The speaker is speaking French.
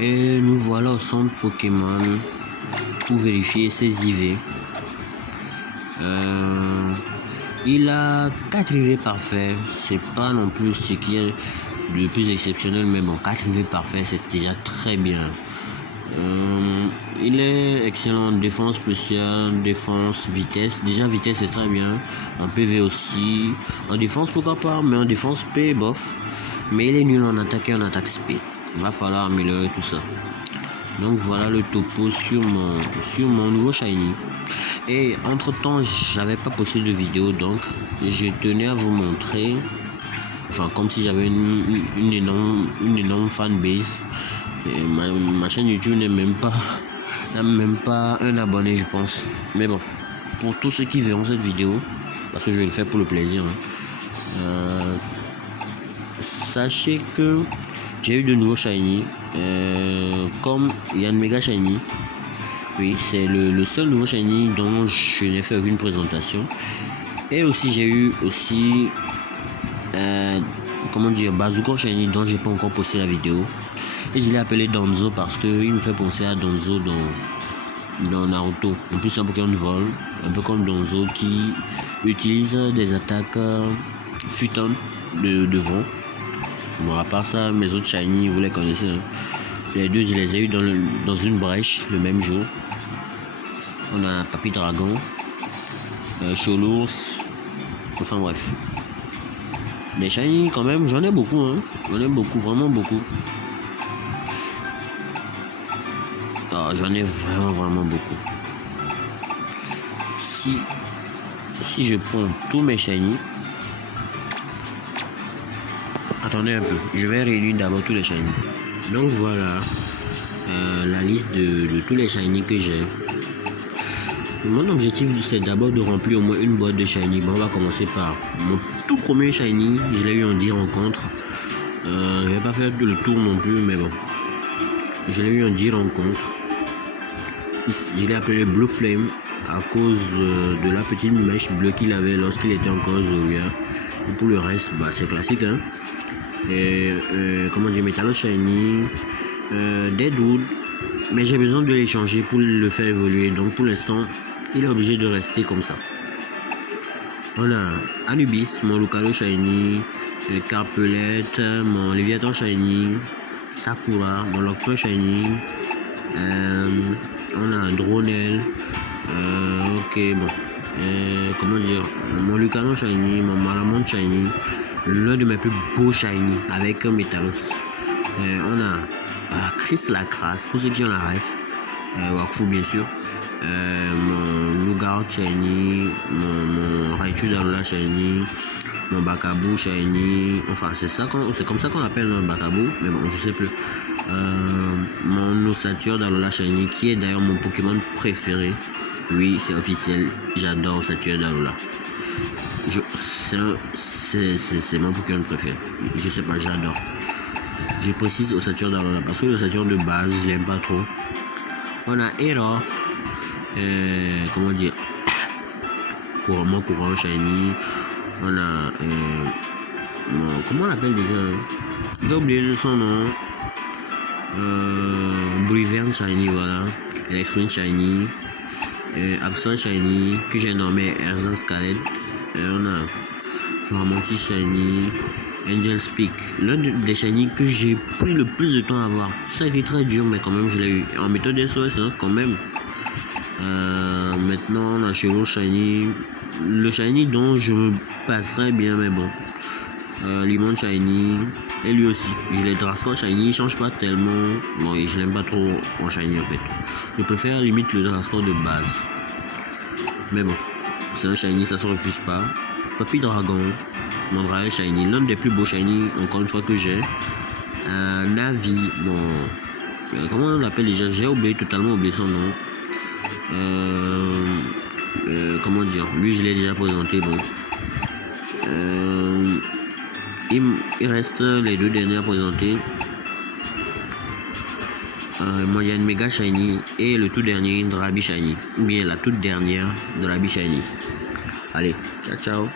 Et nous voilà au centre Pokémon pour vérifier ses IV. Il a 4 IV parfaits, c'est pas non plus ce qui est le plus exceptionnel, mais bon, 4 IV parfaits, c'est déjà très bien. Il est excellent en défense spéciale, défense, vitesse. Déjà vitesse c'est très bien, en PV aussi. En défense pourquoi pas, mais en défense P bof. Mais il est nul en attaque et en attaque speed. Il va falloir améliorer tout ça. Donc voilà le topo sur mon nouveau shiny. Et entre temps j'avais pas posté de vidéo, donc je tenais à vous montrer, enfin comme si j'avais une énorme fanbase. Et ma chaîne YouTube n'a même pas un abonné, je pense. Mais bon, pour tous ceux qui verront cette vidéo, parce que je vais le faire pour le plaisir, sachez que j'ai eu de nouveaux shiny, comme il y a une méga shiny. Oui, c'est le seul nouveau shiny dont je n'ai fait aucune présentation. Et aussi j'ai eu aussi Bazooka shiny dont j'ai pas encore posté la vidéo. Et je l'ai appelé Danzo parce qu'il me fait penser à Danzo dans Naruto. En plus c'est un Pokémon de vol, un peu comme Danzo, qui utilise des attaques futantes de vent. Bon, à part ça, mes autres shiny, vous les connaissez, hein. Les deux, je les ai eu dans une brèche le même jour. On a Papy Dragon, Cholours, enfin bref. Les shiny quand même, j'en ai beaucoup, hein. J'en ai beaucoup, vraiment beaucoup. Oh, j'en ai vraiment beaucoup. Si je prends tous mes shiny, attendez un peu, je vais réunir d'abord tous les shiny. Donc voilà la liste de tous les shiny que j'ai. Mon objectif c'est d'abord de remplir au moins une boîte de shiny. Bon, on va commencer par mon tout premier shiny. Je l'ai eu en 10 rencontres. Je vais pas faire le tour non plus, mais bon, je l'ai eu en 10 rencontres. Je l'ai appelé Blue Flame à cause de la petite mèche bleue qu'il avait lorsqu'il était encore Zoria. Et pour le reste, bah, c'est classique, hein. Et Metallo shiny, Deadwood, mais j'ai besoin de l'échanger pour le faire évoluer. Donc pour l'instant, il est obligé de rester comme ça. On a Anubis, mon Lucado shiny, Carpelette, mon Léviathan shiny, Sakura, mon Lockton shiny. On a un Dronel, ok, bon, mon Lucano shiny, mon Malamon shiny, l'un de mes plus beaux shiny avec un Métalos. On a Chris Lacrasse, pour ceux qui ont la ref, Wakfu bien sûr, mon Lugar shiny, mon Raichu Darula shiny, mon Bakabou shiny, enfin c'est comme ça qu'on appelle un Bakabou, mais bon je sais plus. Mon Ossature d'Alola shiny, qui est d'ailleurs mon Pokémon préféré. Oui, c'est officiel, j'adore Ossature d'Alola. C'est mon Pokémon préféré. Je sais pas, j'adore. Je précise Ossature d'Alola parce que l'Ossature de base, je l'aime pas trop. On a Error, pour mon courant shiny. On a comment on l'appelle déjà, j'ai oublié son nom. Brivern shiny, voilà. Electrum shiny, Absol shiny que j'ai nommé Erzan Scarlet. On a Flamantis shiny, Angel Speak, l'un des shiny que j'ai pris le plus de temps à avoir. Ça a été très dur, mais quand même je l'ai eu en méthode SOS, hein, quand même. Maintenant on a Chelo shiny, le shiny dont je me passerai bien, mais bon. Limon shiny, et lui aussi il est Drascore shiny, il change pas tellement. Bon, je l'aime pas trop en shiny en fait, je préfère limite le Drascore de base, mais bon, c'est un shiny, ça se refuse pas. Papy Dragon, mon Dragon shiny, l'un des plus beaux shiny encore une fois que j'ai. Navi, bon, comment on l'appelle déjà, j'ai totalement oublié son nom. Lui je l'ai déjà présenté. Bon, il reste les deux derniers à présenter. Moi il y a une méga shiny et le tout dernier Drabi shiny, ou bien la toute dernière Drabi shiny. Allez, ciao ciao.